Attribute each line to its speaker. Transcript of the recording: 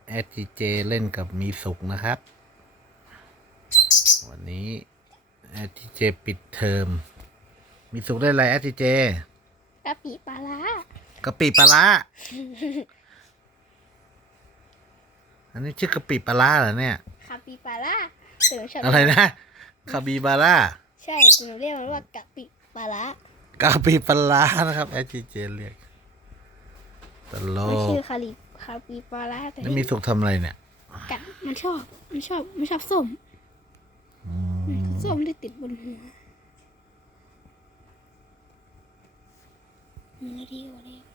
Speaker 1: แอดจีเจเล่นกับมีสุขนะครับ วันนี้แอดจีเจปิดเทอมมีสุขได้อะไรแอดจีเจ
Speaker 2: กะปิปลาร้าก
Speaker 1: ะปิปลาร้า อันนี้ชื่อกะปิปลาร้าเหรอเนี่ย
Speaker 2: คาปิปลาร้าแต่หนูชอบ
Speaker 1: อะไรนะคาบิบาร่า
Speaker 2: ใช่แต่หนูเรียกมันว่ากะปิปลาร้าก
Speaker 1: ะปิปลาร้านะครับแอดจีเจเรียกตล
Speaker 2: มัน
Speaker 1: ก
Speaker 2: ชื่อคาปิปลาร้าแต่
Speaker 1: แล้วมีสุขทำอะไรเนี่ย
Speaker 2: กัดมันชอบส้มส้มที่ติดบนหัวมือดีกว่านี้